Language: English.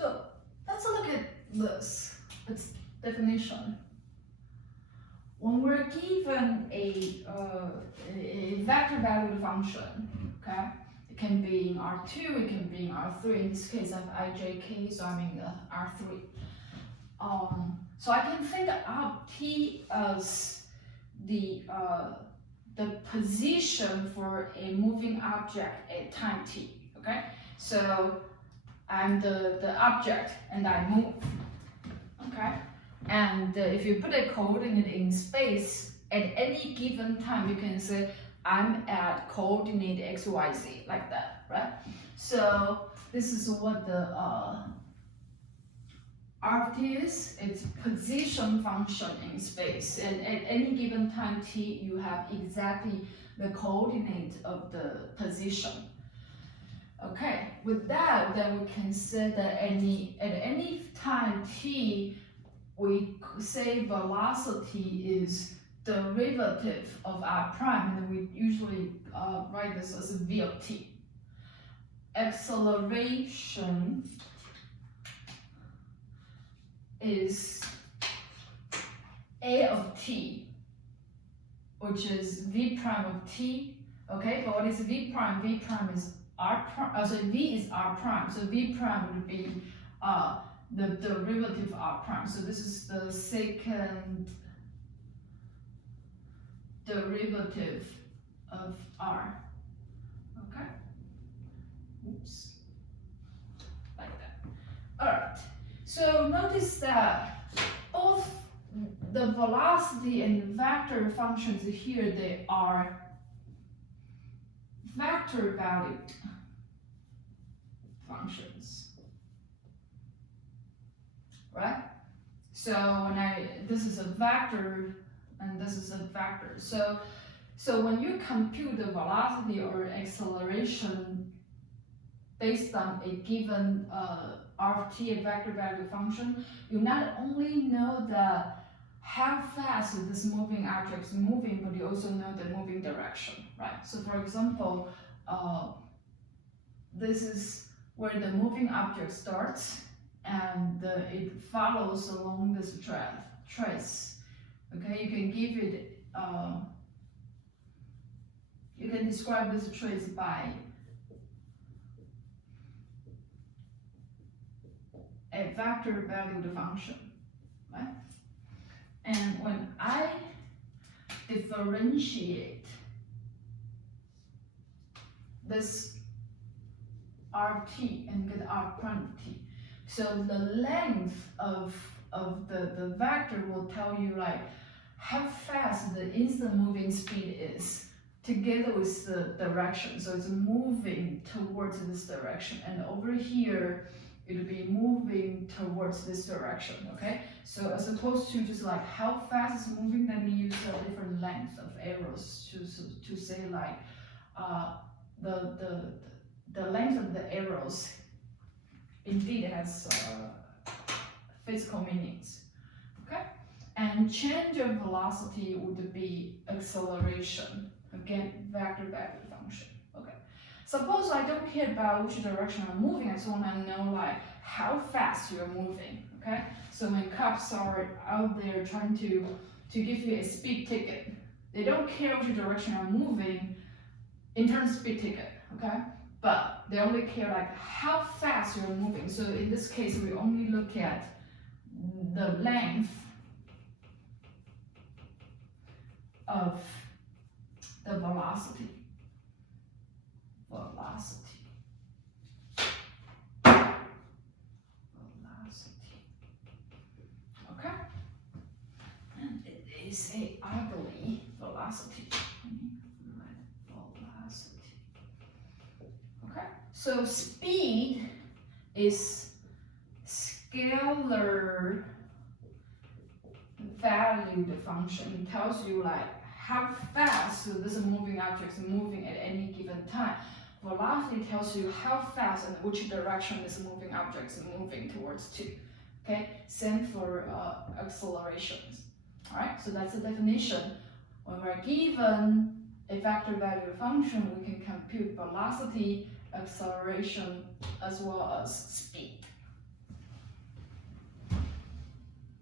So let's look at this, its definition. When we're given a vector valued function, okay, it can be in R2, it can be in R3. In this case, I have ijk, so I'm in R3. So I can think of t as the position for a moving object at time t. Okay, so I'm the object and I move. Okay. And if you put a coordinate in space, at any given time, you can say, I'm at coordinate x, y, z, like that, right? So this is what the RT is. It's position function in space. And at any given time t, you have exactly the coordinate of the position. Okay, with that, then we can say that at any time t, we say velocity is derivative of r prime, and we usually write this as v of t. Acceleration is a of t, which is v prime of t. Okay, but what is v prime? V prime is r prime. So v is r prime. So v prime would be the derivative of r prime. So this is the second derivative of r. Okay. Oops. Like that. Alright. So notice that both the velocity and vector functions here, they are vector valued functions. Right? So when this is a vector and this is a vector. So when you compute the velocity or acceleration based on a given RT, a vector value function, you not only know how fast this moving object is moving, but you also know the moving direction, right? So for example, this is where the moving object starts, and it follows along this trace. Okay, you can give it, you can describe this trace by a vector valued function, right? And when I differentiate this RT and get R prime t, so the length of the vector will tell you like how fast the instant moving speed is together with the direction. So it's moving towards this direction, and over here it'll be moving towards this direction. Okay, so as opposed to just like how fast it's moving, then we use a different length of arrows to say like the length of the arrows indeed has physical meanings. Okay, and change of velocity would be acceleration. Again, vector value function. Okay, suppose I don't care about which direction I'm moving, I just want to know like how fast you're moving. Okay, so when cops are out there trying to give you a speed ticket, they don't care which direction I'm moving in terms of speed ticket. Okay, but they only care like how fast you're moving. So in this case, we only look at the length of the velocity. Okay, and it is a ugly velocity. Okay, so speed is scalar valued function. It tells you like how fast this moving object is moving at any given time. Velocity tells you how fast and which direction this moving object is moving towards to. Okay, same for accelerations. All right, so that's the definition. When we're given a vector value function, we can compute velocity, acceleration, as well as speed.